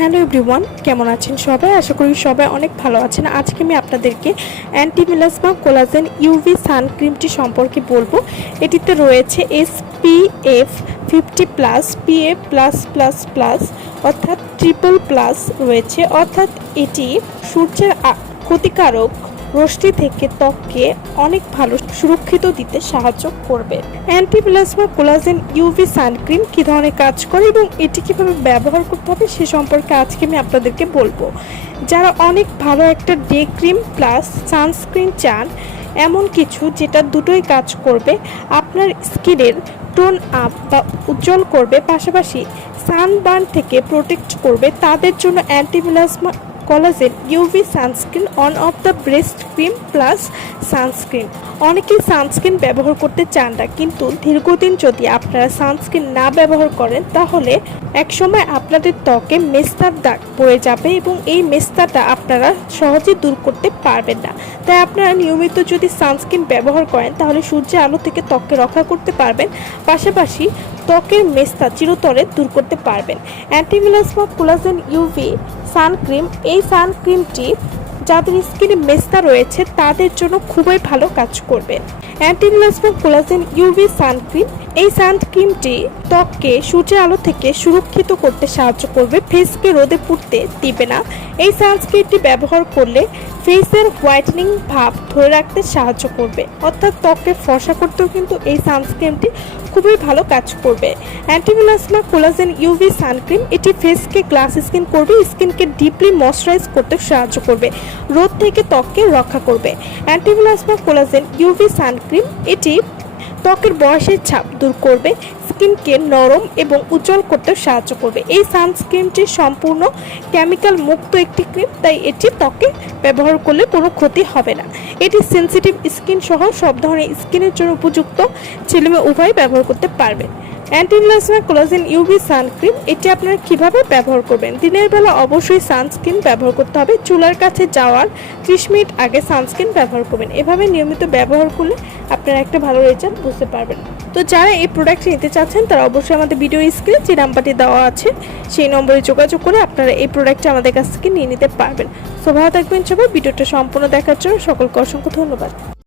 Hello everyone, কেমন আছেন সবাই? আশা করি সবাই অনেক ভালো আছেন। আজকে আমি আপনাদেরকে অ্যান্টিমিলাসমা কোলাজেন ইউভি সানক্রিমটি সম্পর্কে বলব। এটিতে রয়েছে S P F fifty plus, P F plus plus plus, অর্থাৎ ট্রিপল প্লাস রয়েছে। অর্থাৎ এটি সূর্যের ক্ষতিকারক রশ্মি থেকে ত্বককে অনেক ভালো সুরক্ষিত দিতে সাহায্য করবে। অ্যান্টিপ্লাজমা কোলাজেন ইউভি সানক্রিম কী ধরনের কাজ করে এবং এটি কীভাবে ব্যবহার করতে হবে সে সম্পর্কে আজকে আমি আপনাদেরকে বলব। যারা অনেক ভালো একটা ডে ক্রিম প্লাস সানস্ক্রিন চান, এমন কিছু যেটা দুটোই কাজ করবে, আপনার স্কিনের টোন আপ বা উজ্জ্বল করবে, পাশাপাশি সানবার্ন থেকে প্রোটেক্ট করবে, তাদের জন্য antiplasma collagen UV sunscreen one of the best cream plus sunscreen অনেকেই সানস্ক্রিন ব্যবহার করতে চান না, কিন্তু দীর্ঘদিন যদি আপনারা সানস্ক্রিন না ব্যবহার করেন, তাহলে একসময় আপনাদের ত্বকে মেস্তার দাগ পড়ে যাবে এবং এই মেস্তাটা আপনারা সহজে দূর করতে পারবেন না। তাই আপনারা নিয়মিত যদি সানস্ক্রিন ব্যবহার করেন, তাহলে সূর্যের আলো থেকে ত্বককে রক্ষা করতে পারবেন, পাশাপাশি ত্বকের মেস্তা চিরতরে দূর করতে পারবেন। অ্যান্টিমিলাসমা কোলাজেন ইউভি সানক্রিম এই সানক্রিমটি যাদের স্কিনে মেস্তা রয়েছে, তাদের জন্য খুবই ভালো কাজ করবে। অ্যান্টিমিলাসমা কোলাজেন ইউভি সানক্রিম এই সানক্রিমটি ত্বককে সূর্যের আলো থেকে সুরক্ষিত করতে সাহায্য করবে। ফেসকে রোদে পুড়তে দিবে না। এই সানস্ক্রিনটি ব্যবহার করলে ফেসের হোয়াইটেনিং ভাব ধরে রাখতে সাহায্য করবে। অর্থাৎ ত্বককে ফর্সা করতেও কিন্তু এই সানস্ক্রিনটি খুবই ভালো কাজ করবে। অ্যান্টিমিলাসমা কোলাজেন ইউভি সানক্রিম এটি ফেসকে গ্লাস স্কিন করবে, স্কিনকে ডিপলি ময়শ্চারাইজ করতে সাহায্য করবে, রোদ থেকে ত্বককে রক্ষা করবে। অ্যান্টিমিলাসমা কোলাজেন ইউভি সানক্রিম এটি ত্বকের বয়সের ছাপ দূর করবে, স্কিনকে নরম এবং উজ্জ্বল করতে সাহায্য করবে। এই সানস্ক্রিনটি সম্পূর্ণ কেমিক্যাল মুক্ত একটি ক্রিম, তাই এটি ত্বকে ব্যবহার করলে কোনো ক্ষতি হবে না। এটি সেন্সিটিভ স্কিন সহ সব ধরনের স্কিনের জন্য উপযুক্ত। ছেলেমেয়ে উভয় ব্যবহার করতে পারবে অ্যান্টিগ্লাসমা কোলাজেন ইউভি সানক্রিম এটি আপনারা কীভাবে ব্যবহার করবেন? দিনের বেলা অবশ্যই সানস্ক্রিন ব্যবহার করতে হবে। চুলার কাছে যাওয়ার ত্রিশ মিনিট আগে সানস্ক্রিন ব্যবহার করবেন। এভাবে নিয়মিত ব্যবহার করলে আপনারা একটা ভালো রেজাল্ট বুঝতে পারবেন। তো যারা এই প্রোডাক্টটি নিতে চাচ্ছেন, তারা অবশ্যই আমাদের ভিডিও স্ক্রিনে যে নাম্বারটি দেওয়া আছে, সেই নম্বরে যোগাযোগ করে আপনারা এই প্রোডাক্টটি আমাদের কাছ থেকে নিয়ে নিতে পারবেন। সো ভালো থাকবেন সবাই। ভিডিওটা সম্পূর্ণ দেখার জন্য সকলকে অসংখ্য ধন্যবাদ।